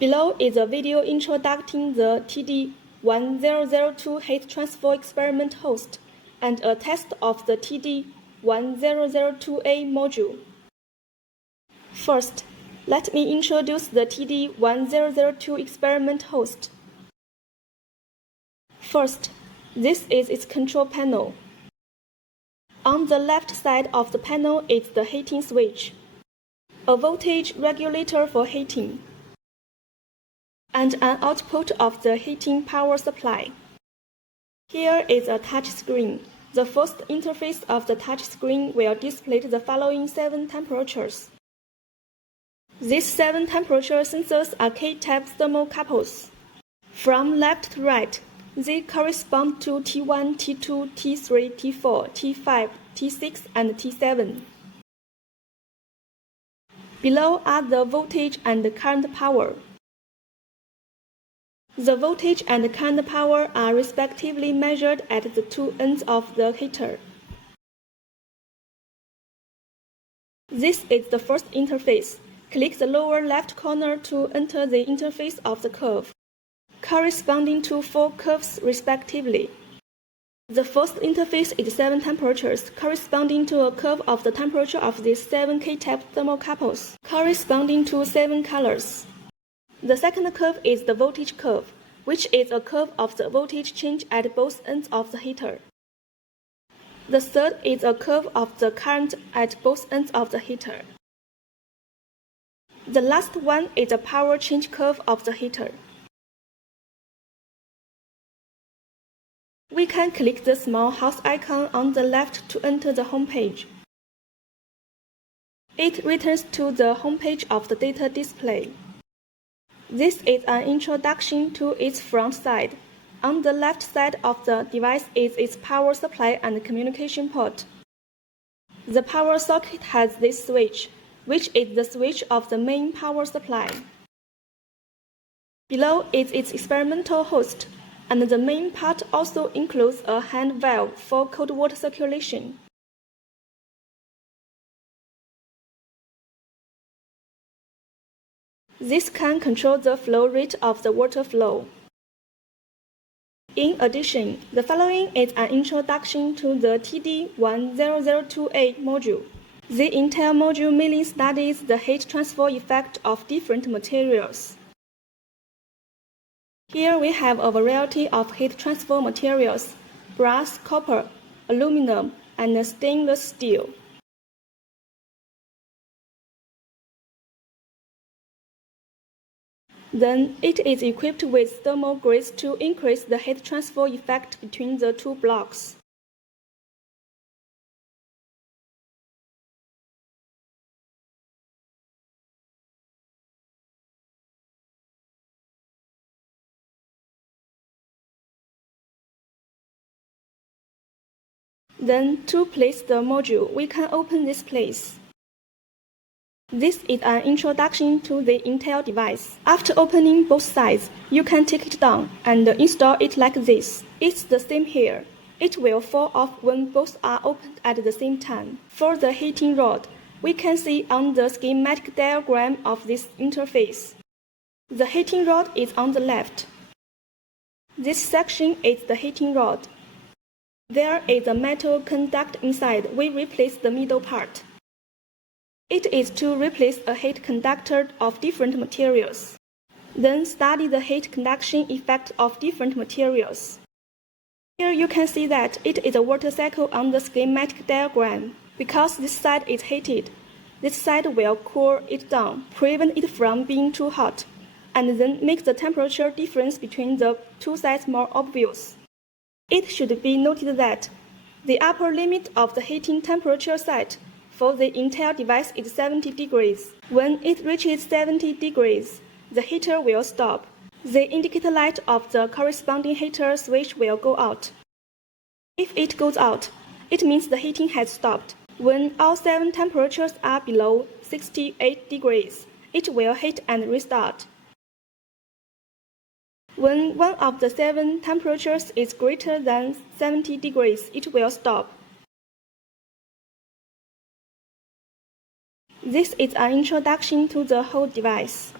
Below is a video introducing the TD1002 heat transfer experiment host and a test of the TD1002A module. First, let me introduce the TD1002 experiment host. First, this is its control panel. On the left side of the panel is the heating switch, a voltage regulator for heating, and an output of the heating power supply. Here is a touch screen. The first interface of the touch screen will display the following 7 temperatures. These 7 temperature sensors are K-type thermocouples. From left to right, they correspond to T1, T2, T3, T4, T5, T6, and T7. Below are the voltage and current power. The voltage and current power are respectively measured at the 2 ends of the heater. This is the first interface. Click the lower left corner to enter the interface of the curve, corresponding to 4 curves respectively. The first interface is 7 temperatures, corresponding to a curve of the temperature of these 7 K-type thermocouples, corresponding to 7 colors. The second curve is the voltage curve, which is a curve of the voltage change at both ends of the heater. The third is a curve of the current at both ends of the heater. The last one is a power change curve of the heater. We can click the small house icon on the left to enter the home page. It returns to the home page of the data display. This is an introduction to its front side. On the left side of the device is its power supply and communication port. The power socket has this switch, which is the switch of the main power supply. Below is its experimental host, and the main part also includes a hand valve for cold water circulation. This can control the flow rate of the water flow. In addition, the following is an introduction to the TD1002A module. The entire module mainly studies the heat transfer effect of different materials. Here we have a variety of heat transfer materials: brass, copper, aluminum, and stainless steel. Then it is equipped with thermal grids to increase the heat transfer effect between the 2 blocks. Then, to place the module, we can open this place. This is an introduction to the entire device. After opening both sides, you can take it down and install it like this. It's the same here. It will fall off when both are opened at the same time. For the heating rod, we can see on the schematic diagram of this interface. The heating rod is on the left. This section is the heating rod. There is a metal conductor inside. We replace the middle part. It is to replace a heat conductor of different materials. Then study the heat conduction effect of different materials. Here you can see that it is a water cycle on the schematic diagram. Because this side is heated, this side will cool it down, prevent it from being too hot, and then make the temperature difference between the 2 sides more obvious. It should be noted that the upper limit of the heating temperature set for the entire device is 70 degrees. When it reaches 70 degrees, the heater will stop. The indicator light of the corresponding heater switch will go out. If it goes out, it means the heating has stopped. When all 7 temperatures are below 68 degrees, it will heat and restart. When one of the 7 temperatures is greater than 70 degrees, it will stop. This is an introduction to the whole device.